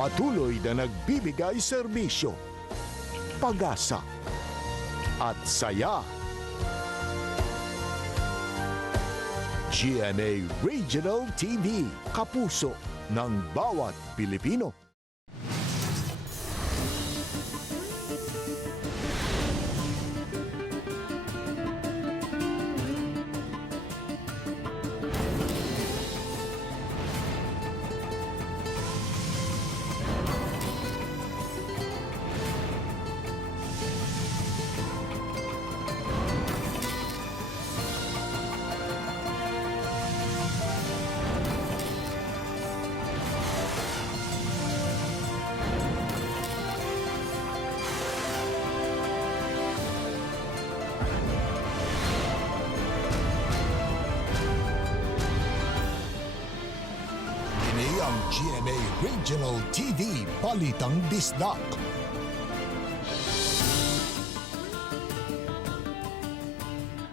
Patuloy na nagbibigay serbisyo, pag-asa at saya. GMA Regional TV, kapuso ng bawat Pilipino. Ang GMA Regional TV, Balitang Bisdak.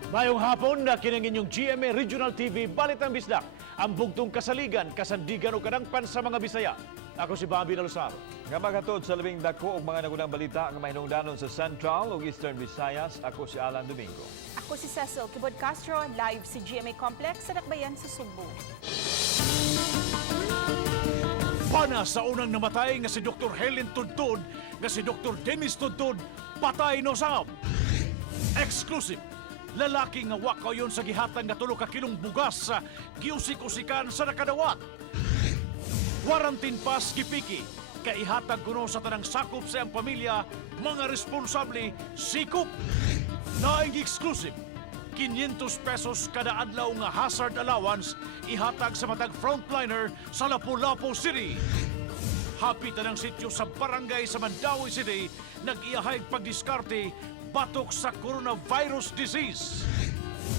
Mayong hapon na kinang inyong GMA Regional TV, Balitang Bisdak, ang bugtong kasaligan, kasandigan o kadangpan sa mga Bisaya. Ako si Bambi Nalusar. Nga magatod sa labing dako og mga nagunang balita ang mahinungdanon sa Central ug Eastern Visayas, ako si Alan Domingo. Ako si Cecil Kibod Castro, live si GMA Complex sa Dakbayan sa Sugbo. Pana sa unang namatay nga si Dr. Helen Tudtud, nga si Dr. Dennis Tudtud, patay no sab. Exclusive. Lalaki nga wakaw yon sa gihatan nga 3 ka kilong bugas sa giusik-usikan sa nakadawat. Warantin pas gipiki, kaihatag kuno sa tanang sakop sa iyang pamilya, mga responsable, sikop. Naing exclusive, 500 pesos kada adlaw nga hazard allowance ihatag sa matag frontliner sa Lapu-Lapu City. Hapit na ng sityo sa barangay sa Mandawi City, nag-iyahay pagdiskarte batok sa coronavirus disease.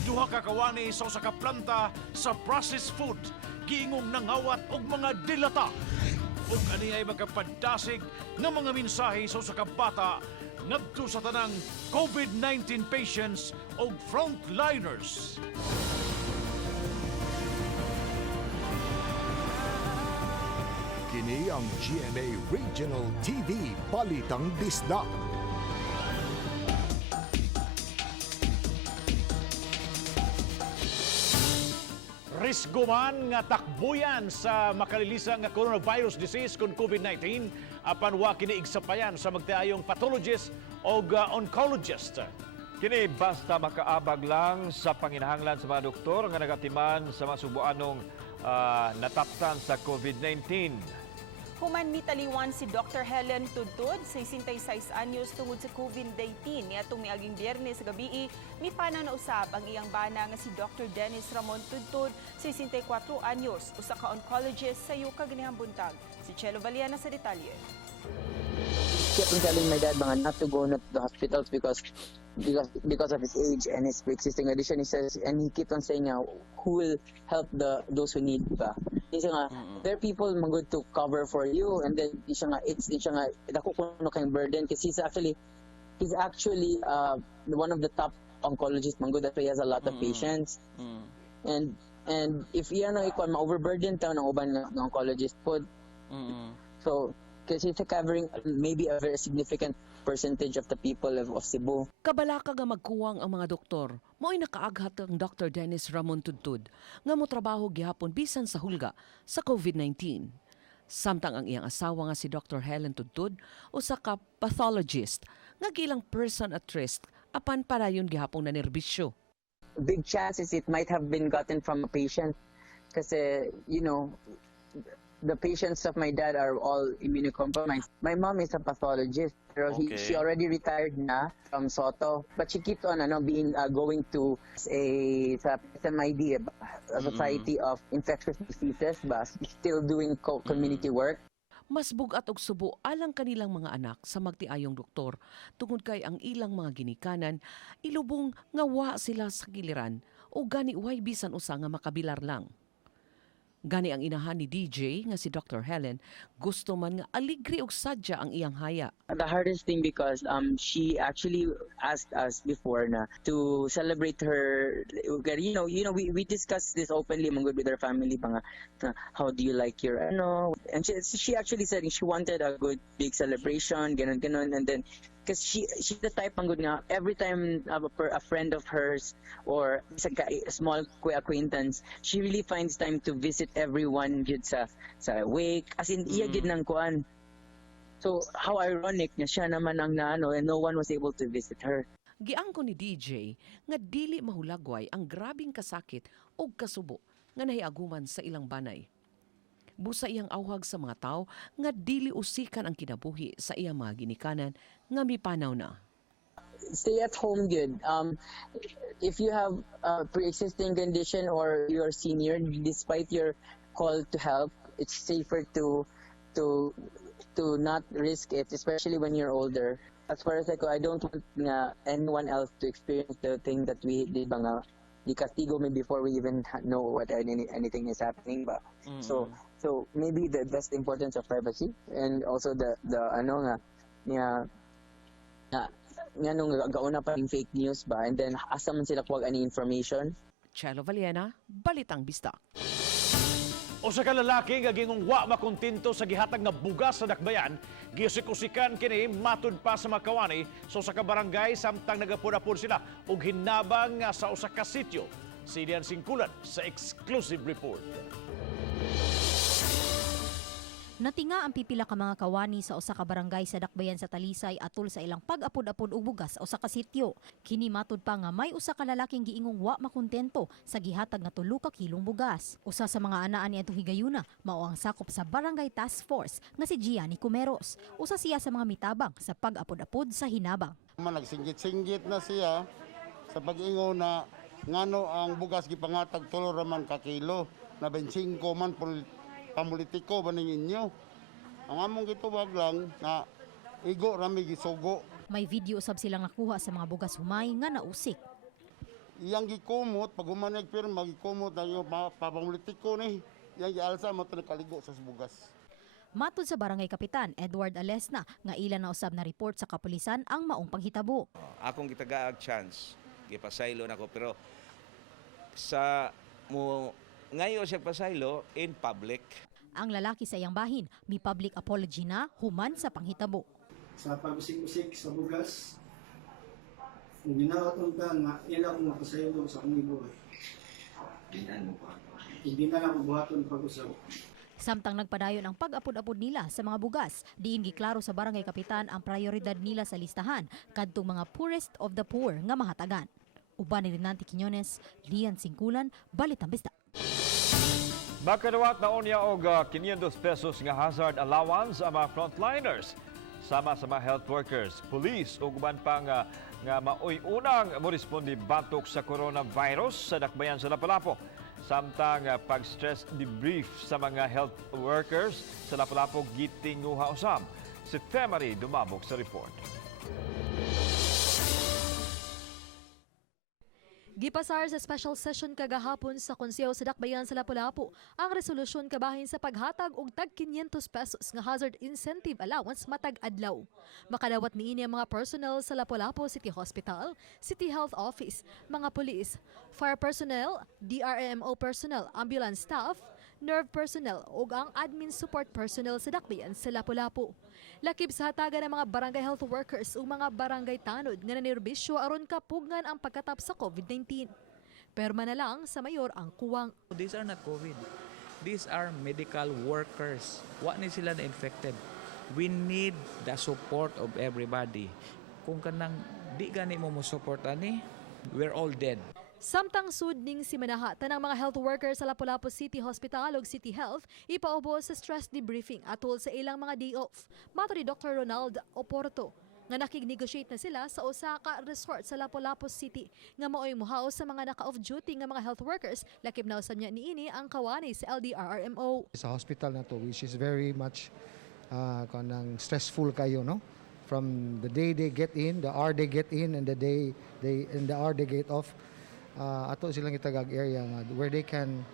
Duha ka kawani sa usa ka planta sa processed food, giingong nangawat og mga dilata. Ug ani ay magkapadasig ng mga mensahe sa usa ka bata ngadto sa tanang COVID-19 patients o frontliners. Kini ang GMA Regional TV, Balitang Bisdak. Risgo man nga takbuyan sa makalilisang nga coronavirus disease kung COVID-19 apan wa kini igsapayan sa magtiayong pathologist o oncologist. Kini basta makaabag lang sa panginahanglan sa mga doktor nga nagatiman sa mga subuanong nataptan sa COVID-19. Human mitaliwan si Dr. Helen Tudtud, 66 anyos tungod sa COVID-19. Niadtong miaging Biyernes sa gabi, mipanaw na usab ang iyang bana nga si Dr. Dennis Ramon Tudtud, 64 anyos, usa ka oncologist sa yuka ganihang buntag. Si Chelo Valiana sa detalye. Kept on telling my dad not to go to the hospitals because of his age and his pre-existing condition. He says, and he kept on saying, who will help those who need ba? He said, there are people good to cover for you, and then it's dako kuno kang burden because he's actually one of the top oncologists mangod that he has a lot of patients. And if ikaw ma-overburden taw ng uban nga oncologist pod. So because he's covering maybe a very significant percentage of the people of Cebu. Kabalaka nga magkuwang ang mga doktor, mo'y nakaaghat ang Dr. Dennis Ramon Tudtud nga mo trabaho gihapon bisan sa hulga sa COVID-19. Samtang ang iyang asawa nga si Dr. Helen Tudtud, usa ka pathologist nga gilang person at risk apan parayon gihapon na nerbisyo. Big chances it might have been gotten from a patient kasi the patients of my dad are all immunocompromised. My mom is a pathologist, pero she already retired na from Soto. But she keeps on going to sa SMID, a Society of Infectious Diseases, still doing community work. Mas bugat og subo alang kanilang mga anak sa magtiayong doktor tungod kay ang ilang mga ginikanan ilubong nga wa sila sa giliran o gani way bisan usa nga makabilar lang. Gani ang inahan ni DJ nga si Dr. Helen, gusto man nga aligre og sadya ang iyang haya. The hardest thing because she actually asked us before na to celebrate her. We discussed this openly with our family pa nga, how do you like your and she actually said she wanted a good big celebration ganon, and then because she's the type ang good nga every time a friend of hers or a small acquaintance, she really finds time to visit everyone gid sa wake, as in iya gid nang kuan. So how ironic na siya naman ang naano and no one was able to visit her. Giangko ni DJ nga dili mahulagway ang grabing kasakit o kasubo nga nahiaguman sa ilang banay. Busa iyang awhag sa mga tao nga dili usikan ang kinabuhi sa iyang mga ginikanan nga mipanaw na. Stay at home good. If you have a pre-existing condition or you're senior, despite your call to help, it's safer to not risk it, especially when you're older. As far as I don't want anyone else to experience the thing that we did nga di castigo me before we even know what anything is happening ba. So maybe that's the importance of privacy, and also the nung gauna pa yung fake news ba, and then asa man sila kuwag any information. Chelo Valiena, Balitang Bisdak. O sa kalalaki nga gingong wa makontento sa gihatag nga bugas sa dakbayan, giusik-usikan kini matud pa sa makawani so sa kabarangay samtang nagapod-apod sila og hinabang nga sa usa ka sitio. Sidian Singkulan sa exclusive report. Natinga ang pipila ka mga kawani sa usa ka barangay sa dakbayan sa Talisay atol sa ilang pag-apod-apod og bugas sa usa ka sitio. Kini matud pa nga may usa ka lalaking giingong wa makontento sa gihatag nga 3 ka kilong bugas. Usa sa mga anaan niadtong higayuna mao ang sakop sa Barangay Task Force nga si Gianni Comeros. Usa siya sa mga mitabang sa pag-apod-apod sa hinabang. Nagsinggit-singgit na siya sa pag-ingon na ngano ang bugas gipangatag 3 raman ka kilo na 25 man pamulitiko ba ninyo? Ang among gitubag lang na igo rami gisugo. May video usab silang nakuha sa mga bugas humay nga nausik. Iyang gikumot pag humanag pirma gikumot na yung pamulitiko ni. Iyang gialsa mo kaligo sa bugas. Matud sa Barangay Kapitan Edward Alesna nga ilan na usab na report sa kapulisan ang maong panghitabo. Akong gitagaag chance gipasaylo nako pero sa mo ngayon siya pasaylo in public. Ang lalaki sa iyang bahin, may public apology na human sa panghitabo. Sa pag-usik-usik sa bugas, kung ginawaton ka nga ila kong mapasaylo sa akong ibuhay. Hindi na lang buhaton pag-usap. Samtang nagpadayon ang pag-apod-apod nila sa mga bugas, diin giklaro sa Barangay Kapitan ang prioridad nila sa listahan kadtong mga poorest of the poor nga mahatagan. Uban ni Renante Quiñones, Lian Singkulan, Balitang Bisdak. Makadawat na Ania og 500 pesos nga hazard allowance ang mga frontliners sama sa mga health workers, police ug uban pa nga maoy-unang mo responde batok sa coronavirus sa dakbayan sa Lapu-Lapu. Samtang pag-stress debrief sa mga health workers sa Lapu-Lapu gitinguha usab. Si Temari dumabog sa report. Gipasar sa special session kagahapon sa Konseho sa Dakbayan sa Lapu-Lapu ang resolusyon kabahin sa paghatag og tag 500 pesos nga hazard incentive allowance matag adlaw. Makadawat niini ang mga personnel sa Lapu-Lapu City Hospital, City Health Office, mga pulis, fire personnel, DRMO personnel, ambulance staff, nerve personnel ug ang admin support personnel sa Dakbayan sa Lapu-Lapu. Lakip sa hatagan ng mga barangay health workers ug mga barangay tanod nga nanerbisyo aron kapugngan ang pagkatap sa COVID-19. Perma na lang sa mayor ang kuwang. These are not COVID. These are medical workers. Wa ni sila na infected. We need the support of everybody. Kung kanang di gani mo support ani, we're all dead. Samtang sudning si Manaha, tanang mga health workers sa Lapu-Lapu City Hospital ug City Health ipaubos sa stress debriefing atol sa ilang mga day off. Mato ni Dr. Ronald Oporto nga nakig-negotiate na sila sa usa ka resort sa Lapu-Lapu City nga maoy muhaos sa mga naka-off duty nga mga health workers, lakip na usab niya niini ang kawani sa LDRRMO. Sa hospital na to, which is very much kanang stressful kayo, no? From the day they get in, the hour they get in, and the hour they get off. Ato silang itagag area nga where they can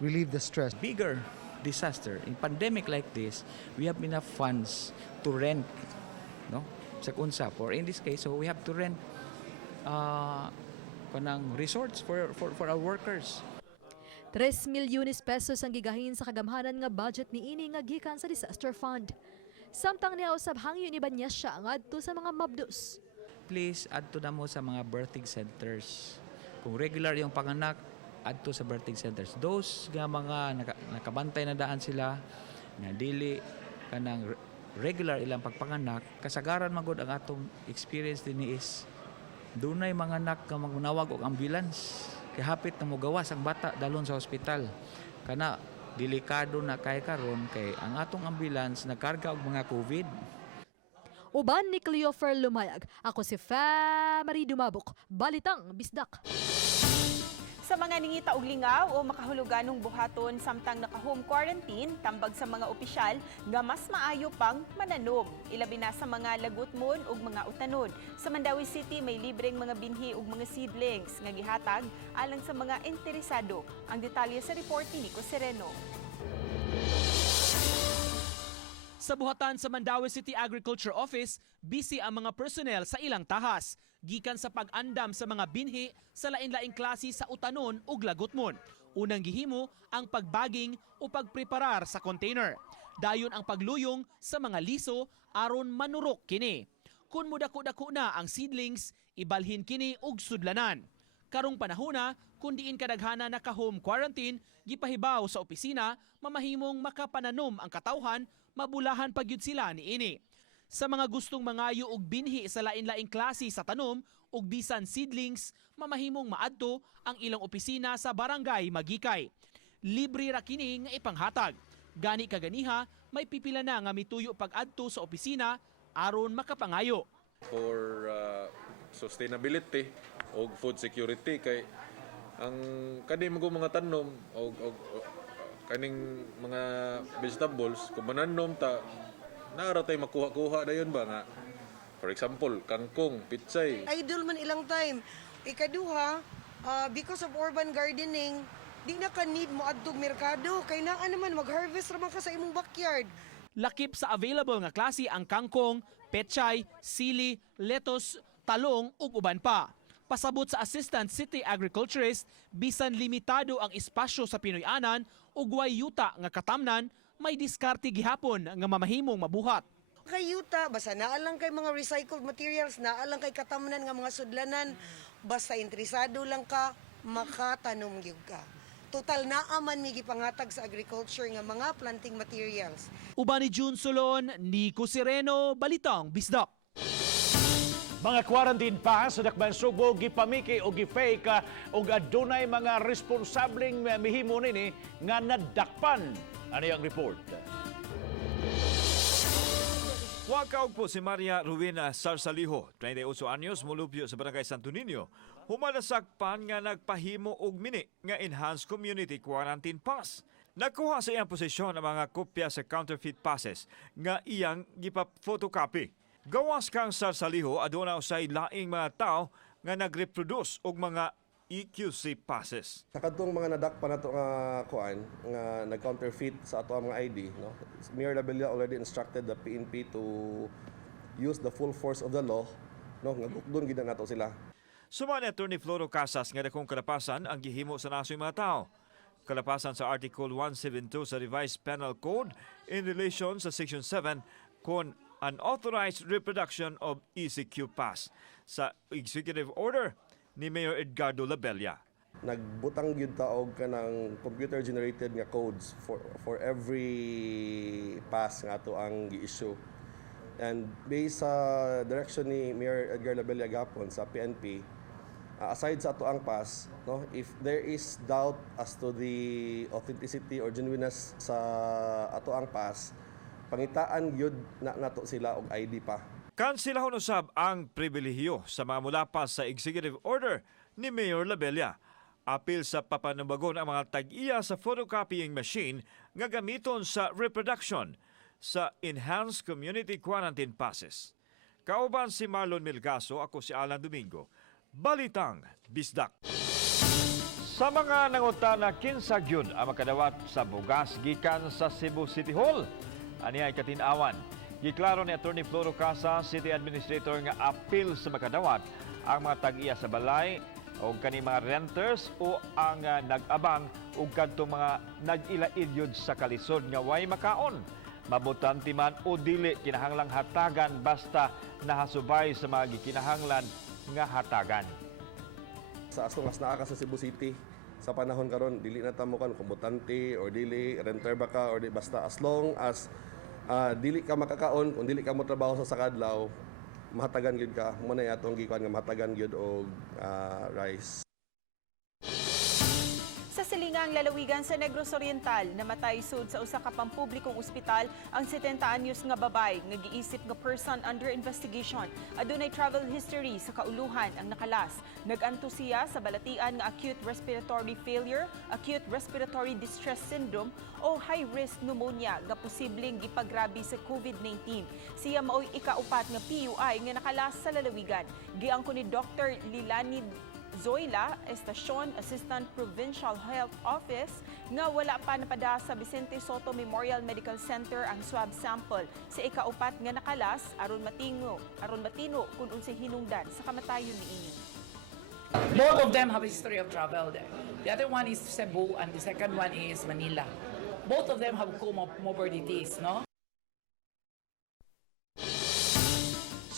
relieve the stress. Bigger disaster, in pandemic like this, we have enough funds to rent, no? Sa kunsap, or in this case, so we have to rent kanang resorts for our workers. 3 milyones pesos ang gigahin sa kagamhanan nga budget ni ini nga gikan sa disaster fund. Samtang niya usab hangyo ni Banya siya ngadto sa mga mabdos. Please adto na mo sa mga birthing centers. Kung regular yung panganak, adto sa birthing centers. Those nga mga nakabantay na daan sila na dili kanang regular ilang pagpanganak, kasagaran magod ang atong experience din is dunay mga anak nga magunawag og ambulance. Kay hapit na mo gawas ang bata dalon sa ospital. Kana delikado na kay karon kay ang atong ambulance nagkarga og mga COVID. Uban ni Cleofer Lumayag, ako si Marie Dumabok, Balitang Bisdak. Sa mga ningita og lingaw o makahuluganong buhaton samtang naka-home quarantine, tambag sa mga opisyal nga mas maayo pang mananom. Ilabi na sa mga lagutmon ug mga utanon. Sa Mandawi City may libreng mga binhi ug mga seedlings nga gihatag alang sa mga interesado. Ang detalye sa report ni Nico Sereno. Sa buhatan sa Mandawi City Agriculture Office, busy ang mga personnel sa ilang tahas. Gikan sa pag-andam sa mga binhi sa lain-laing klase sa utanon ug lagutmon. Unang gihimo ang pagbaging o pagpreparar sa container. Dayon ang pagluyong sa mga liso aron manurok kini. Kung mudako-dako na ang seedlings, ibalhin kini og sudlanan. Karong panahona, kung diin kadaghanan naka-home quarantine, gipahibaw sa opisina, mamahimong makapananom ang katawhan, mabulahan pagyud sila ni ini. Sa mga gustong mangayo og binhi sa lain-laing klase sa tanom ug bisan seedlings, mamahimong maadto ang ilang opisina sa barangay Magikay. Libre ra kini nga ipanghatag. Gani kaganiha, may pipila na nga mituyo pag-adto sa opisina aron makapangayo. For sustainability o food security kay ang kaning mga tanom o kaning mga vegetables kung mananom ta naara tayo makuha-kuha dayon ba nga. For example, kangkong, pitsay. Idol man ilang time. Ikaduha, because of urban gardening, di na ka need mo adtog merkado kay naa naman mag-harvest raman ka sa imong backyard. Lakip sa available nga klase ang kangkong, pechay, sili, lettuce, talong ug uban pa. Pasabot sa Assistant City Agriculturist, bisan limitado ang espasyo sa Pinoy-anan ug way yuta nga katamnan, may diskarte gihapon nga mamahimong mabuhat. Kay yuta, basta naa lang kay mga recycled materials, naa lang kay katamnan nga mga sudlanan, basta interesado lang ka, makatanom gyud ka. Total naaman mi gipangatag sa agriculture nga mga planting materials. Uban ni June Solon, Nico Sereno, Balitang Bisdak. Mga quarantine pass sa Dakbayan Subo gipamiki o gifake og adunay mga responsableng mihimo nini nga nadakpan. Ano yung report? Wakaw po si Maria Ruina Sarsaliho, 28 anyos, mulupyo sa Barangay Santo Niño. Humanasakpan nga nagpahimo og mini nga Enhanced Community Quarantine Pass. Nakuha sa iyang posisyon ang mga kopya sa counterfeit passes nga iyang gipa-photocopy. Gawas kang Sarsaliho, aduna usay laing mga tao nga nagreproduce og mga EQC passes. Sa kadtong mga nadakpan nato nga kuan nga nag-counterfeit sa ato ang mga ID, no. Mayor Labella already instructed the PNP to use the full force of the law, no, nga gukdon gid nato sila. Suma ni Attorney Floro Casas nga dakong kalapasan ang gihimo sa nasoy mga tao. Kalapasan sa Article 172 sa Revised Penal Code in relation sa Section 7 kon unauthorized reproduction of ECQ pass sa Executive Order ni Mayor Edgardo Labella. Nagbutang gyud ta og kanang computer generated nga codes for every pass nga ato ang gi-issue. And based sa direction ni Mayor Edgar Labella gapon sa PNP, aside sa ato ang pass, no, if there is doubt as to the authenticity or genuineness sa ato ang pass, pangitaan gyud na nato sila og ID pa. Kansilahon usab ang pribilehiyo sa mga mulapas sa Executive Order ni Mayor Labella. Apil sa papanubagon ang mga tag-iya sa photocopying machine nga gamiton sa reproduction sa Enhanced Community Quarantine Passes. Kauban si Marlon Milgaso, ako si Alan Domingo. Balitang Bisdak. Sa mga nangutana, kinsa gyud ang makadawat sa bugas gikan sa Cebu City Hall. Ania ay katinawan. Giklaro ni Attorney Floro Casa, City Administrator nga apil sa makadawat ang mga tag-iya sa balay o kani mga renters o ang nag-abang o kadtong mga nag-ilaidyod sa kalisod nga way makaon. Mabutanti man o dili kinahanglang hatagan basta nahasubay sa mga gikinahanglan nga hatagan. Sa as long as naa ka sa Cebu City, sa panahon karon dili na tamo kan kombutante or dili renter ba ka or di, basta as long as dili ka makakaon kung dili ka mo trabaho sa sakadlaw, mahatagan gyud ka. Muna atong gikuan nga mahatagan gyud og rice. Sa silingang lalawigan sa Negros Oriental, namatay sud sa usa ka pampublikong ospital ang 70 anyos nga babay nga giisip nga person under investigation. Adunay travel history sa kauluhan ang nakalas. Nag-anto siya sa balatian nga acute respiratory failure, acute respiratory distress syndrome o high-risk pneumonia nga posibleng gipagrabi sa COVID-19. Siya maoy ikaupat nga PUI nga nakalas sa lalawigan. Giangko ni Dr. Lilanid Zoila, Estasyon Assistant Provincial Health Office, nga wala pa napada sa Vicente Soto Memorial Medical Center ang swab sample sa ikaupat nga nakalas aron matino kung unsay hinungdan sa kamatayon niini. Both of them have a history of travel there. The other one is Cebu and the second one is Manila. Both of them have comorbidities, no?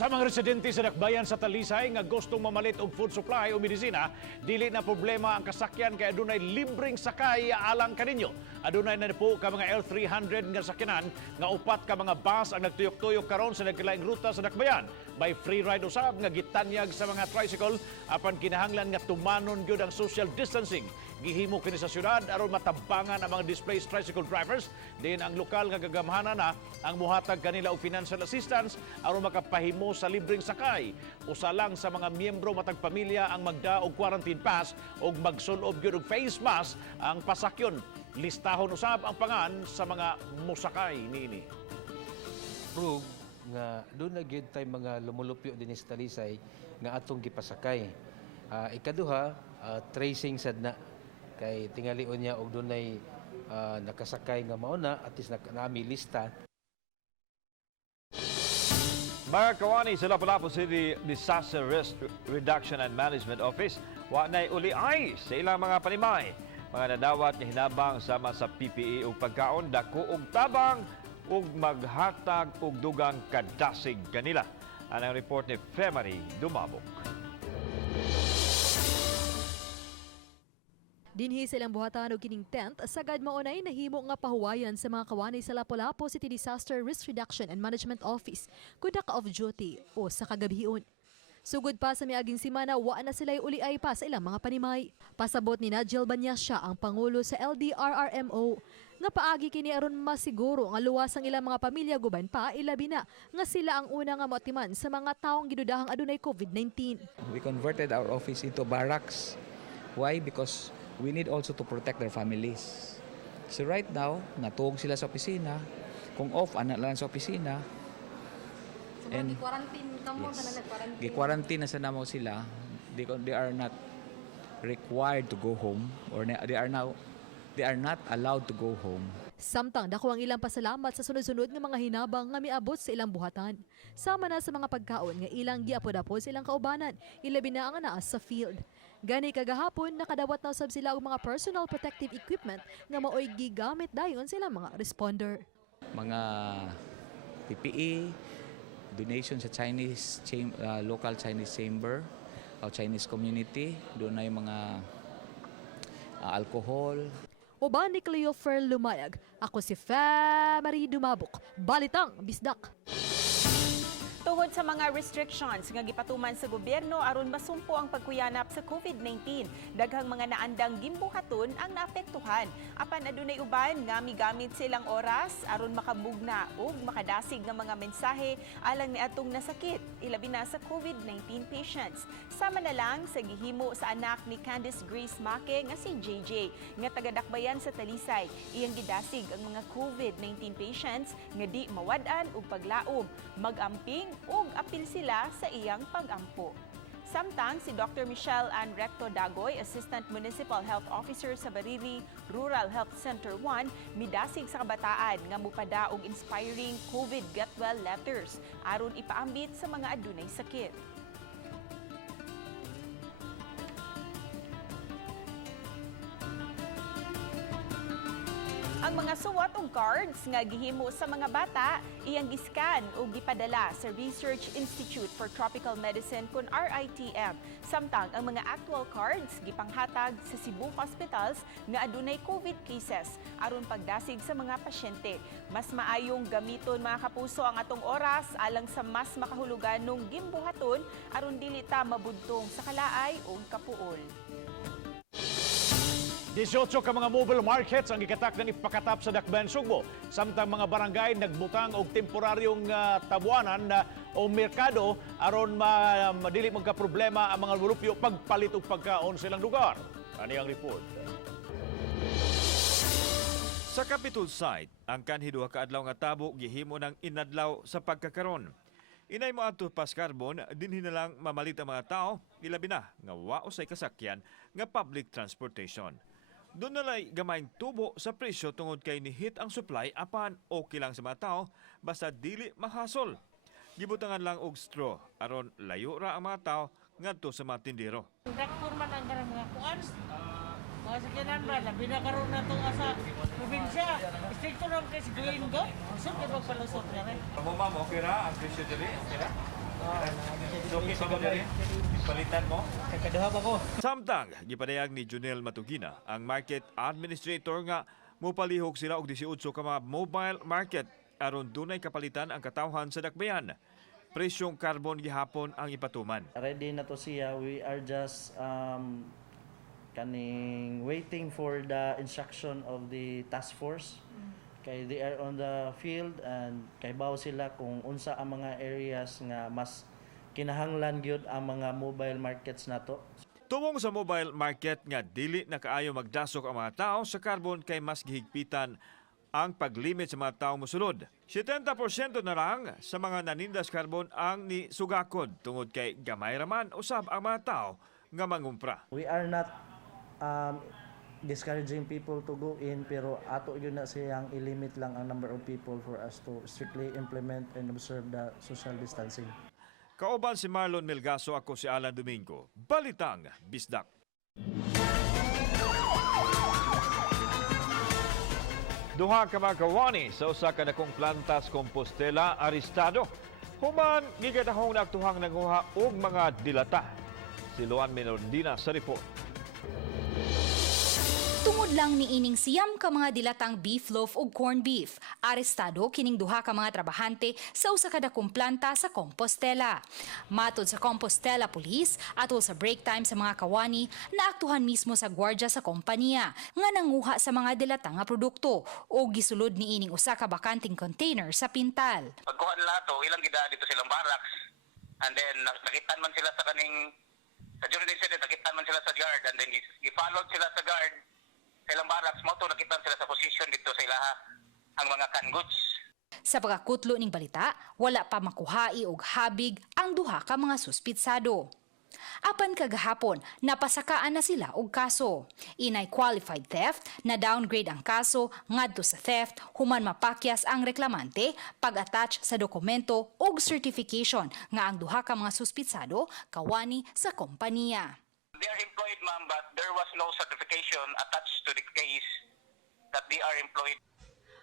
Sa mga residente sa Dakbayan sa Talisay nga gustong mamalit og food supply o medisina, dili na problema ang kasakyan kay adunay libreng sakay alang kaninyo. Adunay na po ka mga L300 nga sakyanan nga upat ka mga bus ang nagtuyok-tuyok karon sa nagkalaing ruta sa Dakbayan. By free ride usab nga gitanyag sa mga tricycle apan kinahanglan nga tumanon gyud ang social distancing. Gihimo kini sa syudad aron matabangan ang mga displaced tricycle drivers. Din ang lokal nga gagamhanan na ang muhatag kanila og financial assistance aron makapahimo sa libreng sakay. Usa lang sa mga miyembro matag pamilya ang magda og quarantine pass og magsulob gyud og face mask ang pasakyon. Listahon usab ang pangan sa mga musakay niini. Prove nga doon na gyud tay mga lumulupyo din sa Talisay nga atong gipasakay. Ikaduha, tracing sad na kay tingalion niya og dunay nakasakay nga mauna at least naami lista. Mga kawani sa Lapu-Lapu City Disaster Risk Reduction and Management Office, wa nay uli ay sa ilang mga panimay. Mga nadawat nga hinabang sama sa PPE ug pagkaon, dako og tabang ug maghatag og dugang kadasig kanila. Ang report ni Femari Dumabok. Dinhi silang buhatan og kining tent sagad maunay nahimo nga pahuwayan sa mga kawani sa Lapu-Lapu City Disaster Risk Reduction and Management Office kudak off duty o sa kagabion. Sugod pa sa miaging semana, wa na sila'y uliay pa sa ilang mga panimay. Pasabot ni Najel Banyasya, ang Pangulo sa LDRRMO, nga paagi kini aron masiguro nga luwas ang ilang mga pamilya guban pa ilabi na nga sila ang una nga moatiman sa mga taong gidudahang adunay COVID-19. We converted our office into barracks. Why? Because we need also to protect their families. So right now, natuog sila sa opisina. Kung off, anak lang sa opisina. So, gi-quarantine kamo sa nag-quarantine. Gi-quarantine na sa namo sila. They are not required to go home or they are not allowed to go home. Samtang dako ang ilang pasalamat sa sunod-sunod nga mga hinabang nga miabot sa ilang buhatan. Sama na sa mga pagkaon nga ilang giapod-apod sa ilang kaubanan, ilabi na ang anaas sa field. Gani kagahapon, nakadawat na usab sila og mga personal protective equipment nga maoy gigamit dayon sila mga responder. Mga PPE, donation sa Chinese local Chinese chamber o Chinese community, doon na yung mga alcohol. Uban ni Cleofer Lumayag, ako si Femari Dumabok, Balitang Bisdak. Tungod sa mga restrictions nga gipatuman sa gobyerno aron masumpo ang pagkuyanap sa COVID-19, daghang mga naandang gimbuhaton ang naapektuhan. Apan adunay uban nga migamit silang oras aron makabugna ug makadasig nga mga mensahe alang niadtong nasakit, ilabi na sa COVID-19 patients. Sama na lang sa gihimo sa anak ni Candice Grace Make nga si JJ, nga taga-Dakbayan sa Talisay. Iyang gidasig ang mga COVID-19 patients nga di mawad-an ug paglaom, magamping ug apil sila sa iyang pag-ampo. Samtang si Dr. Michelle Ann Recto Dagoy, Assistant Municipal Health Officer sa Bariri Rural Health Center 1, midasig sa kabataan nga mupada og inspiring COVID Get Well letters aron ipaambit sa mga adunay sakit. Ang mga suwat o cards nga gihimo sa mga bata iyang giskan o gipadala sa Research Institute for Tropical Medicine kun RITM. Samtang ang mga actual cards gipanghatag sa Cebu hospitals nga adunay COVID cases aron pagdasig sa mga pasyente. Mas maayong gamiton mga kapuso ang atong oras alang sa mas makahulugan nung gimbuhaton aron dili ta mabudtong sa kalaay o kapuol. 18 ka mga mobile markets ang ikatak ng ipakatap sa Dakbayan, Sugbo. Samtang mga barangay nagbutang og temporaryong tabuanan o merkado aron madili magka-problema ang mga lulupyo pagpalit og pagkaon silang lugar. Ani ang report. Sa Capitol site, ang kanhi duha ka adlaw nga tabo gihimo ng inadlaw sa pagkakaron. Inay mo ato pas carbon dinhi na lang mamalit ang mga tao, ilabi na nga wa usay kasakyan nga public transportation. Doon nalay gamayng tubo sa presyo tungod kay nihit ang supply apan okay lang sa mga tao basta dili mahasol. Gibutangan lang og straw aron layo ra ang mga tao ngadto sa mga tindero. Dakpur man ang karang mga kuan. Mga sakyanan ba labi na karon nato sa probinsya. Stricto lang kay si Green Go. So kay magpalusot na rin. Amo ma'am, okay ra ang presyo dili? Okay ra? Okay sa dili? Palitan mo? Kaduha ba ko? Samtang gipadayag ni Junel Matugina, ang market administrator nga mopalihok sila og 18 ka mga mobile market aron dunay kapalitan ang katawhan sa Dakbayan. Presyong carbon gihapon ang ipatuman. Ready na to siya. We are just waiting for the instruction of the task force. Kay they are on the field and kay bawo sila kung unsa ang mga areas nga mas kinahanglan gyud ang mga mobile markets nato. Tumong sa mobile market nga dili na kaayo magdasok ang mga tao sa carbon kay mas gihigpitan ang paglimit sa mga tao mosulod. 70% na lang sa mga nanindas carbon ang ni sugakod tungod kay gamay raman usab ang mga tao nga mangumpra. We are not discouraging people to go in pero ato yun na siyang ilimit lang ang number of people for us to strictly implement and observe the social distancing. Kauban si Marlon Melgaso, ako si Alan Domingo. Balitang Bisdak. Duha ka mga kawani sa usa ka dakong plantas Compostela arestado. Human gigadahong nagtuhang nanguha og mga dilata. Si Luan Menordina sa report. Tungod lang ni ining siyam ka mga dilatang beef loaf ug corn beef, arestado kining duha ka mga trabahante sa usa ka dakong planta sa Compostela. Matod sa Compostela Police, atol sa break time sa mga kawani, naaktuhan mismo sa gwardya sa kompanya nga nanguha sa mga dilatang nga produkto o gisulod ni ining usa ka bakanting container sa pintal. Pagkuha nila to, ilang gida dito silang barracks, and then nakitan man sila sa kaning sa during the incident, nakitan man sila sa guard, and then gi-followed sila sa guard ilang barracks mo to, nakita sila sa position dito sa ilaha ang mga canned goods. Sa pagkakutlo ning balita, wala pa makuhai og habig ang duha ka mga suspitsado. Apan kagahapon, napasakaan na sila og kaso. Inay qualified theft, na downgrade ang kaso ngadto sa theft, human mapakyas ang reklamante, pag-attach sa dokumento og certification nga ang duha ka mga suspitsado kawani sa kompanya. They are employed, ma'am, but there was no certification attached to the case that they are employed.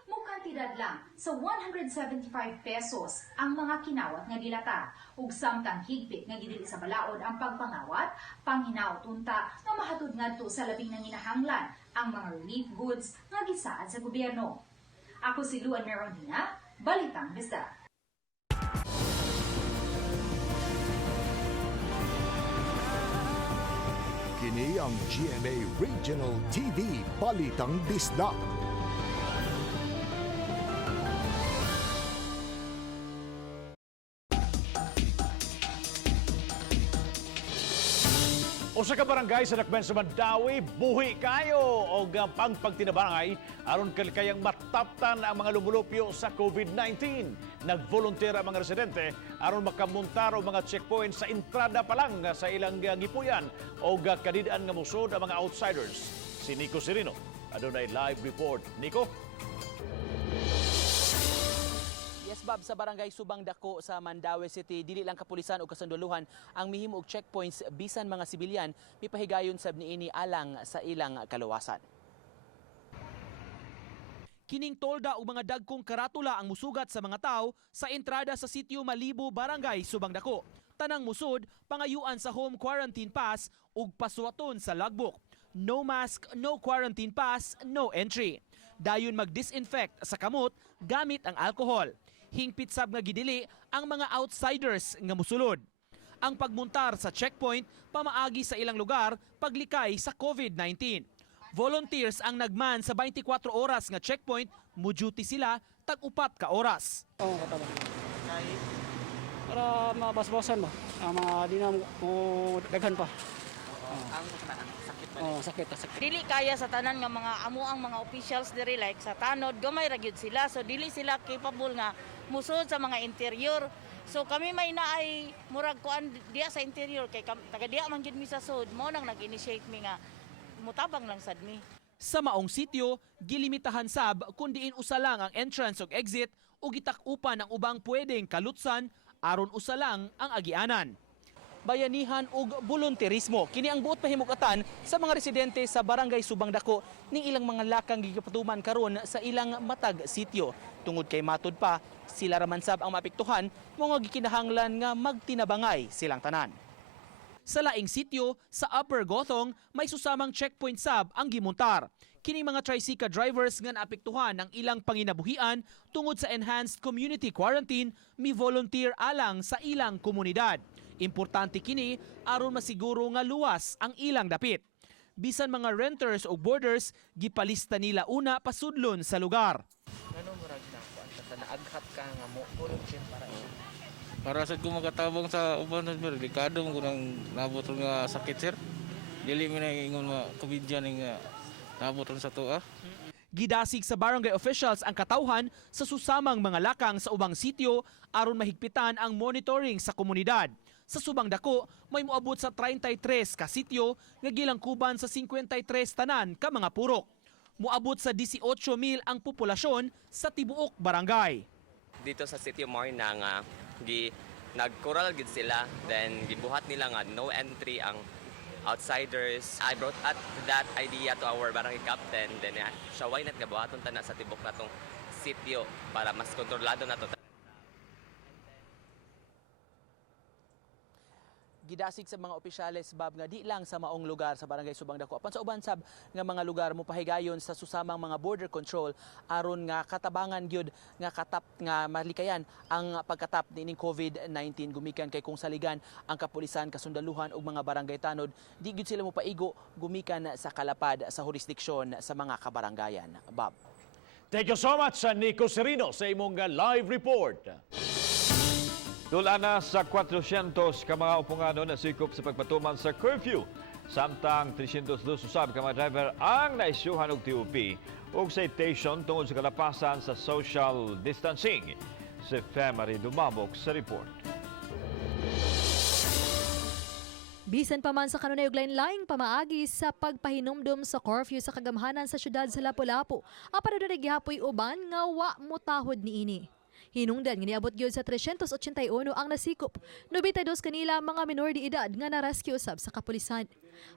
Mukantidad lang sa 175 pesos ang mga kinawat nga dilata ug samtang higpit nga gidili sa balaod ang pagpangawat, panghinaw tunta nga mahatod ngadto sa labing nanginahanglan ang mga relief goods nga gisaad sa gobyerno. Ako si Luan Merondina, Balitang Bisdak. Kini ang GMA Regional TV Balitang Bisdak. O sa kabarangay sa Dakbayan sa Mandawi, buhi kayo o pagtinabangay aron kayang mataptan ang mga lumulupyo sa COVID-19. Nag-volunteer ang mga residente aron makamontar og mga checkpoint sa entrada pa lang sa ilang gipuyan o kadidaan nga musod ang mga outsiders. Si Nico Serino adunay live report. Nico? Yes, Bob, sa barangay Subang Dako sa Mandaue City, dili lang kapulisan o kasunduluhan ang mihimo og checkpoints bisan mga sibilyan mipahigayon sab niini alang sa ilang kaluwasan. Kining tolda o mga dagkong karatula ang musugat sa mga tao sa entrada sa sitio Malibu, Barangay Subang Dako. Tanang musod, pangayuan sa home quarantine pass ug pasuwaton sa logbook. No mask, no quarantine pass, no entry. Dayon mag-disinfect sa kamot gamit ang alcohol. Hingpit sab nga gidili ang mga outsiders nga musulod. Ang pagmuntar sa checkpoint pamaagi sa ilang lugar paglikay sa COVID-19. Volunteers ang nagman sa 24 oras nga checkpoint, mo-duty sila tag-upat ka oras. Oo, katawan. Para mabasbasan ba? Ang mga di na mo daghan pa. Sakit. Dili kaya sa tanan nga mga amo ang mga officials diri like sa tanod gamay ra gyud sila so dili sila capable nga musod sa mga interior. So kami may naay murag kuan diya sa interior kay taga diya man gyud mi sa sud mo nang nag-initiate mi nga mutabang lang sad mi. Sa maong sitio, gilimitahan sab kun diin usa lang ang entrance ug exit ug gitak-upan ang ubang pwedeng kalutsan aron usa lang ang agianan. Bayanihan ug volunteerismo kini ang buot pahimugatan sa mga residente sa barangay Subang Dako ning ilang mga lakang gigapatuman karon sa ilang matag sitio. Tungod kay matud pa, sila raman sab ang maapektuhan mga gikinahanglan nga magtinabangay silang tanan. Sa laing sitio, sa Upper Gothong, may susamang checkpoint sab ang gimuntar. Kining mga tricycle drivers nga naapektuhan ang ilang panginabuhian tungod sa enhanced community quarantine, mi volunteer alang sa ilang komunidad. Importante kini aron masiguro nga luwas ang ilang dapit. Bisan mga renters o boarders, gipalista nila una pasudlon sa lugar. Ano murag na ko sa naaghat ka nga mo volunteer para para sa ko makatabang sa uban sir, delikado mo nang nabot nga sakit sir. Dili mi na ingon nga kabidyan nga nabot sa tuwa. Gidasig sa barangay officials ang katawhan sa susamang mga lakang sa ubang sitio aron mahigpitan ang monitoring sa komunidad. Sa Subang Dako, may moabot sa 33 ka sitio nga gilangkuban sa 53 tanan ka mga purok. Moabot sa 18,000 ang populasyon sa tibuok barangay. Dito sa sitio Morna nga nagcoral gid sila, then gibuhat nila nga no entry ang outsiders. I brought at that idea to our barangay captain, then siya why not nga buhaton tana sa tibok natong sitio para mas kontrolado nato. Gidasig sa mga opisyales Bob nga di lang sa maong lugar sa barangay Subang Dako apan sa uban sab nga mga lugar mo pahigayon sa susamang mga border control aron nga katabangan gyud nga katap nga malikayan ang pagkatap nining COVID-19 gumikan kay kung saligan ang kapulisan, kasundaluhan ug mga barangay tanod di gyud sila mo paigo gumikan sa kalapad sa jurisdiksyon sa mga kabarangayan. Bob. Thank you so much, Nico Serino, sa imong live report. Tula na sa 400 ka mga upungano na sikop sa pagpatuman sa curfew. Samtang 302 usab ka mga driver ang naisyuhan og TOP ug citation tungod sa kalapasan sa social distancing. Si Femari Dumabok sa report. Bisan pa man sa kanunay og lain-laing pamaagi sa pagpahinumdum sa curfew sa kagamhanan sa syudad sa Lapu-Lapu, apan na gihapoy uban nga wa motahod niini. Hinungdan nga niabot gyud sa 381 ang nasikop. 92 kanila mga minor de edad nga na-rescue usab sa kapulisan.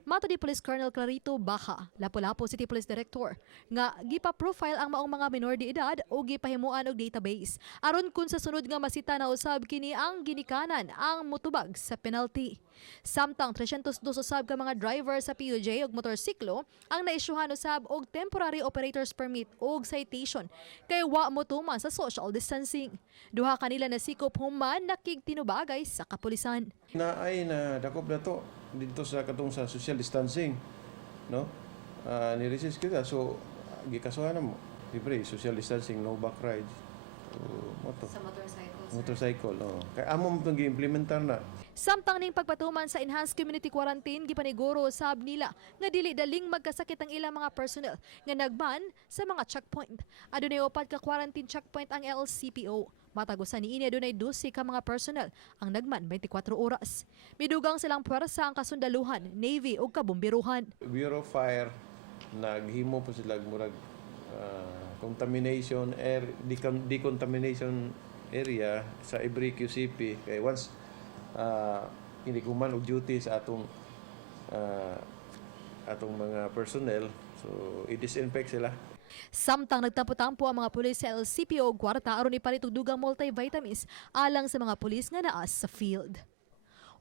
Mato di Police Colonel Clarito Baja, Lapu-Lapu City Police Director, nga gipa-profile ang maong mga minor de edad o gipahimuan og database aron kun sa sunod nga masita na usab kini ang ginikanan ang mutubag sa penalty. Samtang 302 usab ka mga driver sa PUJ ug motorsiklo ang naisyuhan usab og temporary operators permit ug citation kay wa motuman sa social distancing. Duha kanila nasikop human nakigtinubagay sa kapulisan. Naay na dakop na to dito sa katong sa social distancing, no? Ni-resist kita so gikasuhan mo. Libre social distancing, no back rides. So, mo Sa motorcycle, oo. Kaya amo mo itong gi-implementar na. Samtang ning pagpatuman sa enhanced community quarantine, gipaniguro sab nila nga dili daling magkasakit ang ilang mga personnel nga nagban sa mga checkpoint. Adunay 4 ka quarantine checkpoint ang LCPO. Matagusan ni Ania adunay 12 ka mga personnel ang nagman 24 oras. Midugang silang puwersa ang kasundaluhan, Navy ug kabomberuhan. Bureau of Fire, naghimo po sila murag contamination decontamination area sa every QCP. Kaya once hindi kuman og duty sa atong mga personnel, so i-disinfect sila. Samtang nagtampo-tampo ang mga pulis sa LCPO og kwarta aron ipalit og dugang multivitamins alang sa mga pulis nga naa sa field.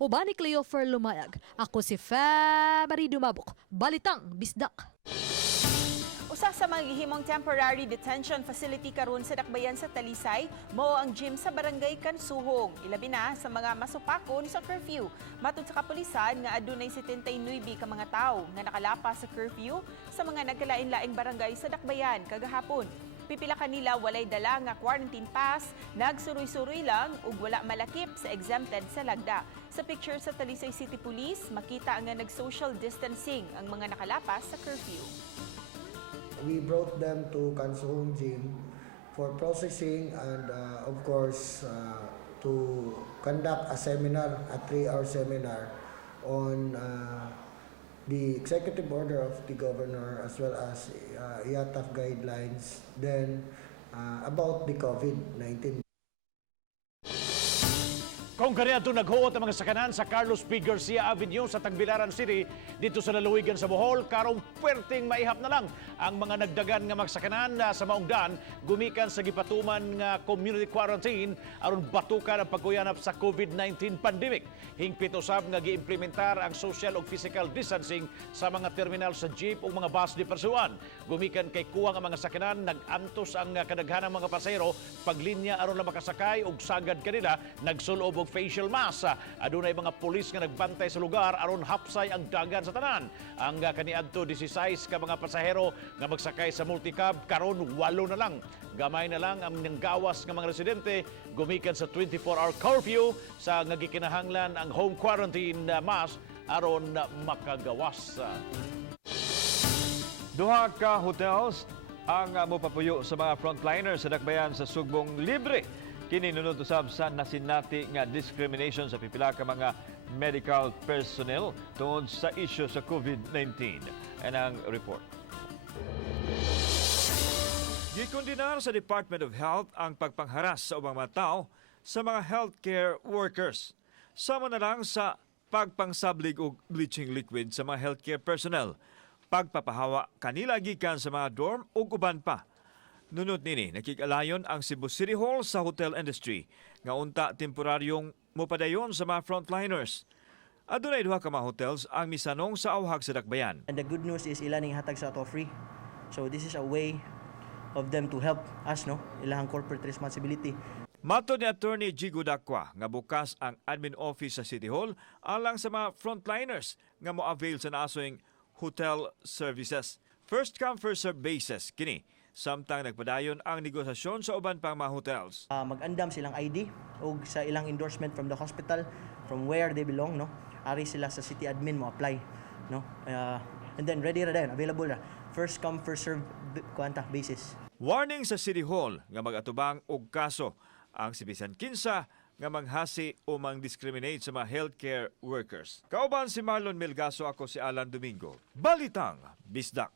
Ubani Cleofer Lumayag, ako si Fabri Dumabok, Balitang Bisdak. Usa sa mga gihimong temporary detention facility karon sa dakbayan sa Talisay mao ang gym sa barangay Kansuhong, ilabi na sa mga masupakon sa curfew. Matud sa kapulisan nga adunay 79 ka mga tawo nga nakalapas sa curfew sa mga nagkalain-laing barangay sa dakbayan kagahapon. Pipila kanila walay dala nga quarantine pass, nagsuroy-suroy lang ug wala malakip sa exempted sa lagda. Sa picture sa Talisay City Police, makita nga nag-social distancing ang mga nakalapas sa curfew. We brought them to Kansuhong Gym for processing and of course to conduct a seminar, a 3-hour seminar on the executive order of the governor as well as IATF guidelines, then about the COVID-19. Kung kaniadto naghuot ang mga sakanan sa Carlos P. Garcia Avenue sa Tagbilaran City dito sa Lalawigan sa Bohol, karong puwerteng maihap na lang ang mga nagdagan nga magsakanan sa maungdan gumikan sa gipatuman nga community quarantine aron batukan ang pagkuyanap sa COVID-19 pandemic. Hingpit usab nga giimplementar ang social ug physical distancing sa mga terminal sa jeep ug mga bus di persuan. Gumikan kay kuwang ang mga sakanan, nagantos ang kadaghanang mga pasahero paglinya aron lang makasakay ug sagad kanila nagsulob og facial mask. Adunay mga pulis nga nagbantay sa lugar aron hapsay ang dagan sa tanan. Ang kaniadto 16 ka mga pasahero nga magsakay sa multicab karon 8 na lang. Gamay na lang ang nanggawas nga mga residente gumikan sa 24-hour curfew sa nga gikinahanglan ang home quarantine mask aron makagawas. Duha ka hotels ang mopapuyo sa mga frontliners sa dakbayan sa Sugbong libre. Kini nunod usab sa nasinati nga discrimination sa pipila ka mga medical personnel tungod sa isyu sa COVID-19. Yan ang report. Gikondinar sa Department of Health ang pagpangharas sa ubang mga tao sa mga healthcare workers. Sama na lang sa pagpangsablig og bleaching liquid sa mga healthcare personnel, pagpapahawa kanila gikan sa mga dorm ug uban pa. Nunod nini, nakikalayon ang Cebu City Hall sa hotel industry nga unta temporaryong mopadayon sa mga frontliners. Adunay duha ka mga hotels ang misanong sa awhag sa dakbayan. And the good news is ila ning hatag sa ato free. So this is a way of them to help us, no? Ilahang corporate responsibility. Matod ni Attorney Jigo Dakwa nga bukas ang admin office sa City Hall alang sa mga frontliners nga mo-avail sa naasoing hotel services. First come first serve basis kini. Samtang nagpadayon ang negosasyon sa uban pang mga hotels. Mag-andam silang ID o sa ilang endorsement from the hospital, from where they belong, no? Ari sila sa city admin mo apply, no? And then ready ra din, available ra. First come first serve basis. Warning sa City Hall nga mag-atubang og kaso ang si bisan kinsa nga manghasi o mang-discriminate sa mga healthcare workers. Kauban si Marlon Melgaso, ako si Alan Domingo. Balitang Bisdak.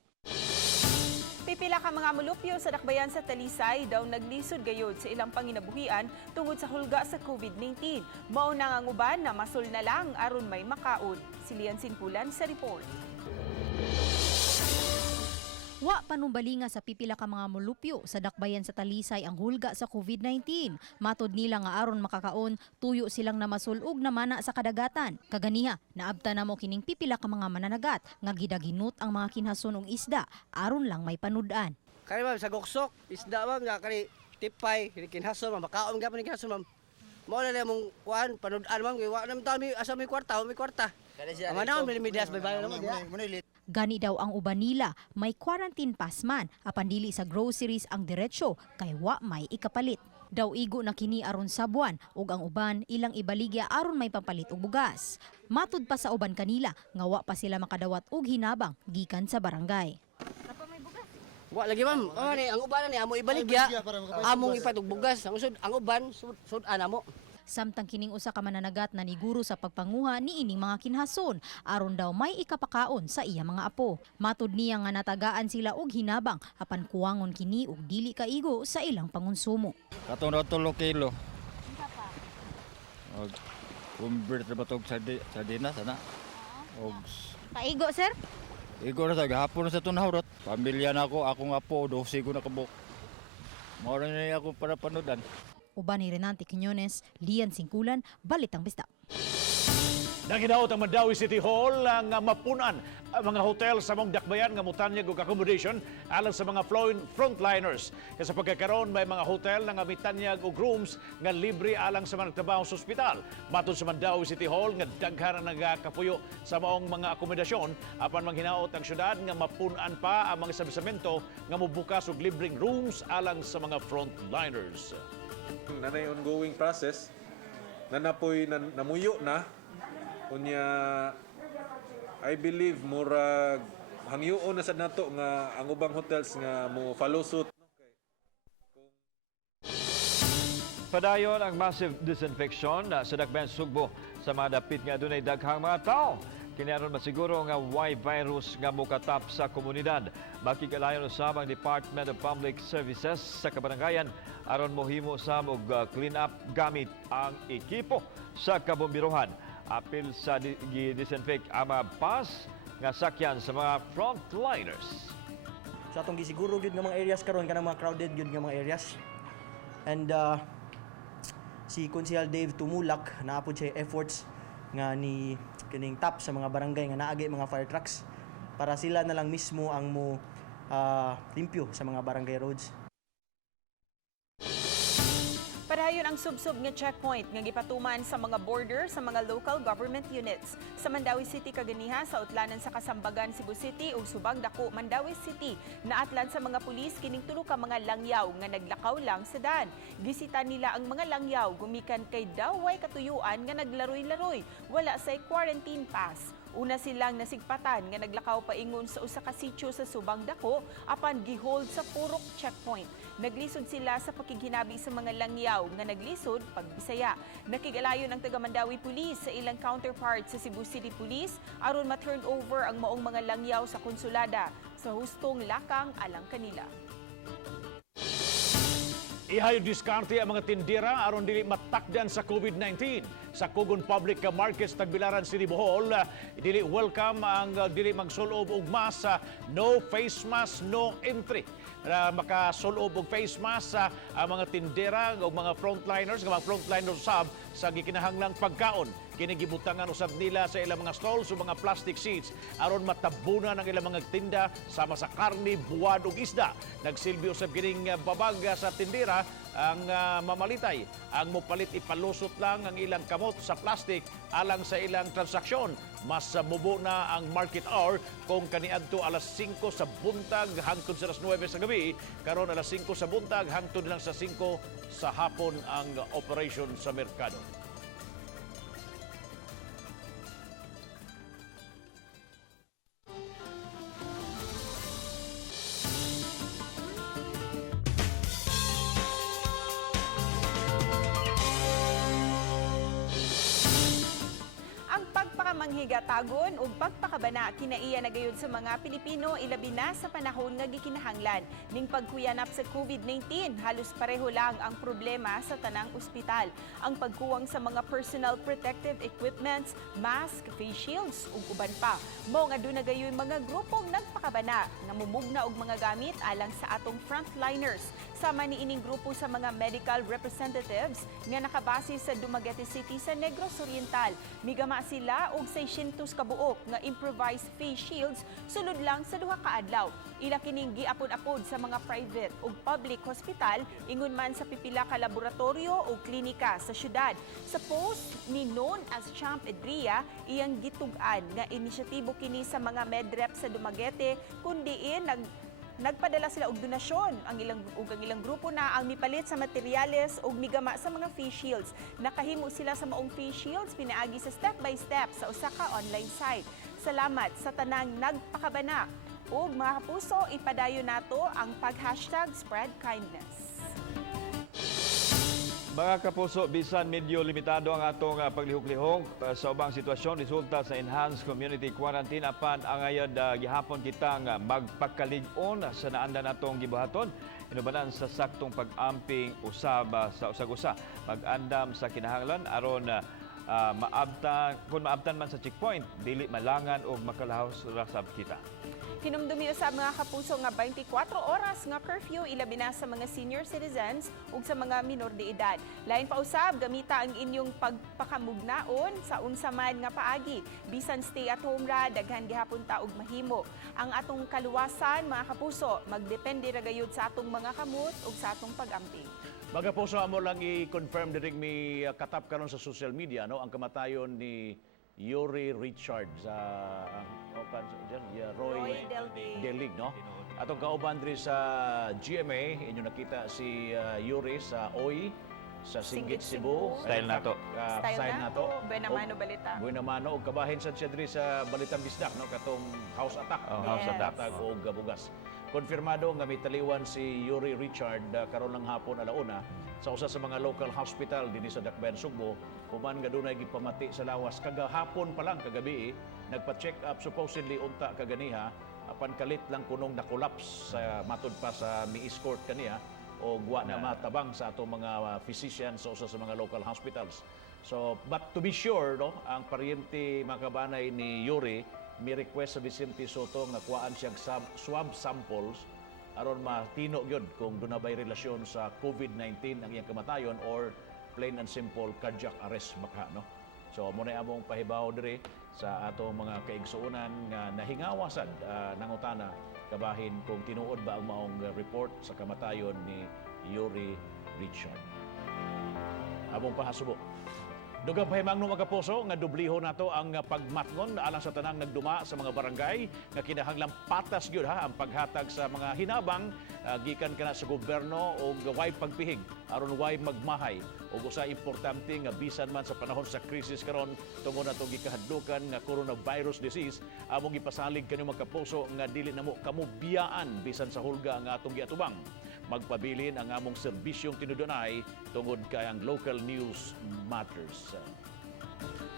Pipila ka mga mulupyo sa dakbayan sa Talisay daw naglisod gayod sa ilang panginabuhian tungod sa hulga sa COVID-19. Mao na ang uban na masul na lang aron may makaon. Silian Sinpulan sa report. Wa panumbalinga sa pipila ka mga mulupyo sa dakbayan sa Talisay ang hulga sa COVID-19. Matod nila nga aron makakaon, tuyo silang namasulog na mana sa kadagatan. Kaganiha, naabta na mo kining pipila ka mga mananagat nga gidaginut ang mga kinhason og isda aron lang may panudan. Kani ma'am sa goksok, isda ma'am nga kani tipay, kinhason ma'am, makaon gyapon ni kinhason ma'am. Mao na mong kuan panudan ma'am, kay wa nam tami asa may kwarta, may kwarta. Amana may medias may bayo naman. Gani daw ang uban nila, may quarantine pass man, apan dili sa groceries ang diretsyo kay wa may ikapalit. Daw igo na kini aron sa buwan ug ang uban ilang ibaligya aron may pampalit og bugas. Matud pa sa uban kanila nga wa pa sila makadawat og hinabang gikan sa barangay. Wa lagi ma'am. Ang uban ni amo ibaligya. Among ipatog bugas. Ang uban sud-an amo. Samtang kining usa ka mananagat na niguro sa pagpanguha ni ining mga kinhason aron daw may ikapakaon sa iya mga apo. Matud niya nga natagaan sila og hinabang apan kuwangon kini og dili kaigo sa ilang pangonsumo. Katong 3 kilo. Og convert ba tog sardinas ana? Og Kaigo sir? igo na sa gahapon sa tunahurot. Pamilya na ako, akong apo 12 ko na kabuk. Mao ra ni ako para panudan. Uban ni Renante Quiñones, Lian Singkulan, Balitang Bisdak. Nanginaot ang Mandawi City Hall nga mapunan ang mga hotel sa mong dakbayan nga mutanyag og accommodation alang sa mga frontliners. Kaya sa pagkakaroon may mga hotel nga mitanyag og rooms nga libre alang sa mga nagtrabaho sa ospital. Matod sa Mandawi City Hall nga daghan ang nagakapuyo sa maong mga akomodasyon apan manghinaot ang syudad nga mapunan pa ang mga establisamento nga mobukas og libreng rooms alang sa mga frontliners. Nanay ongoing process na napoy namuyo na unya I believe murag hangyoon na sad nato nga ang ubang hotels nga mo follow suit. Padayon ang massive disinfection sa Dakbayan Sugbo sa mga dapit nga dunay daghang mga tao. Kini aron masiguro nga why virus nga mokatap sa komunidad. Makigalayon usab ang Department of Public Services sa kabarangayan aron mohimo sa og clean up gamit ang ekipo sa kabombirohan. Apil sa disinfect ang mga bus nga sakyan sa mga frontliners. So atong gisiguro gyud nga mga areas karon kanang mga crowded gyud nga mga areas. And si Konsehal Dave Tumulak naapod siya efforts nga ni kining tap sa mga barangay nga naagi mga fire trucks para sila na lang mismo ang mo limpyo sa mga barangay roads. Padayon ang subsub nga checkpoint nga gipatuman sa mga border sa mga local government units. Sa Mandawi City kaganiha sa utlanan sa Kasambagan, Cebu City ug Subang Dako, Mandawi City, naatlan sa mga pulis kining tulo ka mga langyaw nga naglakaw lang sa daan. Gisita nila ang mga langyaw gumikan kay daway katuyuan nga naglaroy-laroy, wala say quarantine pass. Una silang nasigpatan nga naglakaw paingon sa usa ka sitio sa Subang Dako apan gihold sa Purok checkpoint. Naglisod sila sa pakighinabi sa mga langyaw nga naglisod pagbisaya. Nakigalayon ang taga Mandawi Police sa ilang counterpart sa Cebu City Police aron ma-turn over ang maong mga langyaw sa konsulada sa hustong lakang alang kanila. Ihayog diskarte ang mga tindera aron dili matakdan sa COVID-19. Sa Kugon Public Markets Tagbilaran City Bohol, dili welcome ang dili magsulob og mask, no face mask, no entry. Makasulob og face mask ang mga tindera o mga frontliners sab sa gikinahanglang pagkaon. Kini gibutangan usab nila sa ilang mga stalls o mga plastic seats aron matabunan ang ilang mga tinda sama sa karne, buwad ug isda. Nagsilbi usab kining babag sa tindera ang mamalitay ang mopalit ipalusot lang ang ilang kamot sa plastic alang sa ilang transaksyon. Mas mubo na ang market hour kung kaniadto alas 5 sa buntag hangtod sa alas 9 sa gabi, karon alas 5 sa buntag hangtod lang sa 5 sa hapon ang operation sa merkado. Manghigatagon ug pagpakabana kinaiya na gayud sa mga Pilipino ilabi na sa panahon nga gikinahanglan ning pagkuyanap sa COVID-19 halos pareho lang ang problema sa tanang ospital. Ang pagkuwang sa mga personal protective equipments, mask, face shields ug uban pa. Mao nga aduna gayoy mga grupong nagpakabana nga mumugna og mga gamit alang sa atong frontliners. Sama ni ining grupo sa mga medical representatives nga nakabase sa Dumaguete City sa Negros Oriental. Migama sila og 600 kabuok nga improvised face shields sulod lang sa duha ka adlaw. Ila kining giapod-apod sa mga private ug public hospital ingon man sa pipila ka laboratorio o klinika sa syudad. Sa post ni known as Champ Edria, iyang gitug-an nga inisyatibo kini sa mga medrep sa Dumaguete kun diin Nagpadala sila og donasyon ang ilang grupo na ang mipalit sa materyales ug migama sa mga face shields. Nakahimo sila sa maong face shields pinaagi sa step by step sa usa ka online site. Salamat sa tanang nagpakabana. Ug mga kapuso, ipadayon nato ang #spreadkindness. Mga kapuso, bisan medyo limitado ang atong paglihok-lihok sa ubang sitwasyon resulta sa enhanced community quarantine apan angayad gihapon kitang magpakalig-on sa naanda natong gibuhaton inubanan sa saktong pag-amping usab sa usag-usa mag-andam sa kinahanglan aron maabtan man sa checkpoint dili malangan og makalahos rasab kita. Hinumdumi usab mga kapuso nga 24 oras nga curfew ilabi na sa mga senior citizens ug sa mga minor de edad. Lain pa usab gamita ang inyong pagpakamugnaon sa unsa man nga paagi. Bisan stay at home ra daghan gihapon ta og mahimo. Ang atong kaluwasan mga kapuso magdepende ra gayud sa atong mga kamot ug sa atong pag-amping. Mga kapuso, amo lang i-confirm diring mi katap karon sa social media no ang kamatayon ni Yuri Richard sa Roy Delig, no? Atong kauban diri sa GMA, inyo nakita si Yuri sa OI sa Singgit Cebu. Style nato. Style nato. Buenamano balita. Buenamano og kabahin sa siya diri sa Balitang Bisdak, no? Katong house attack. House attack. Og bugas. Konfirmado nga mitaliwan si Yuri Richard karon lang hapon alauna sa usa sa mga local hospital dinhi sa Dakbayan, Sugbo. Human nga dunay gipamati sa lawas kagahapon pa lang kagabi nagpa-check up supposedly unta kaganiha apan kalit lang kunong na-collapse matud pa sa mi-escort kaniya o wa na matabang sa atong mga physicians sa usa sa mga local hospitals. So but to be sure no ang paryente makabanay ni Yuri may request sa Vicente Soto nga kuhaan siyang swab samples aron matino gyud kung doon na ba'y relasyon sa COVID-19 ang iyang kamatayon or plain and simple cardiac arrest baka no. So muna among pahibaw diri sa atong mga kaigsuonan nga nahingawasan nangutana kabahin kung tinuod ba ang maong report sa kamatayon ni Yuri Richard. Among pahasubo. Dugang pahimangno mga kapuso nga dubliho nato ang pagmatngon alang sa tanang nagduma sa mga barangay nga kinahanglang patas gyud ang paghatag sa mga hinabang gikan kana sa gobyerno og way pagpihig aron way magmahay ug usa importante nga bisan man sa panahon sa krisis karon tungod natong gikahadlukan nga coronavirus disease among ipasalig kanyo mga kapuso nga dili namo kamubiyaan bisan sa hulga nga atong giatubang. Magpabilin ang among serbisyong tinudunay tungod kay ang local news matters.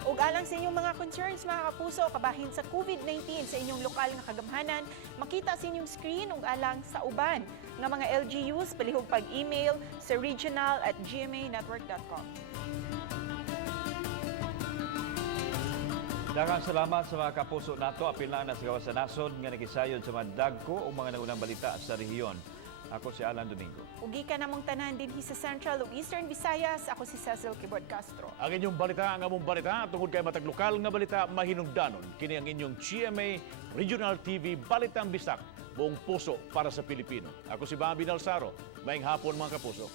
Ug alang sa inyong mga concerns mga kapuso kabahin sa COVID-19 sa inyong lokal nga kagamhanan, makita sa inyong screen ug alang sa uban nga mga LGUs palihog pag-email sa regional@gmanetwork.com. Daghang salamat sa mga kapuso nato apil na sa gawas sa nasod nga nagisayod sa mga dagko o mga naunang balita sa rehiyon. Ako si Alan Domingo. Ugi ka namong tanan dinhi sa Central ug Eastern Visayas. Ako si Cecil Kibord Castro. Ang inyong balita, ang among balita, tungod kay matag lokal nga balita, mahinungdanon. Kini ang inyong GMA Regional TV Balitang Bisdak, buong puso para sa Pilipino. Ako si Bobby Nalsaro. Maayong hapon mga kapuso.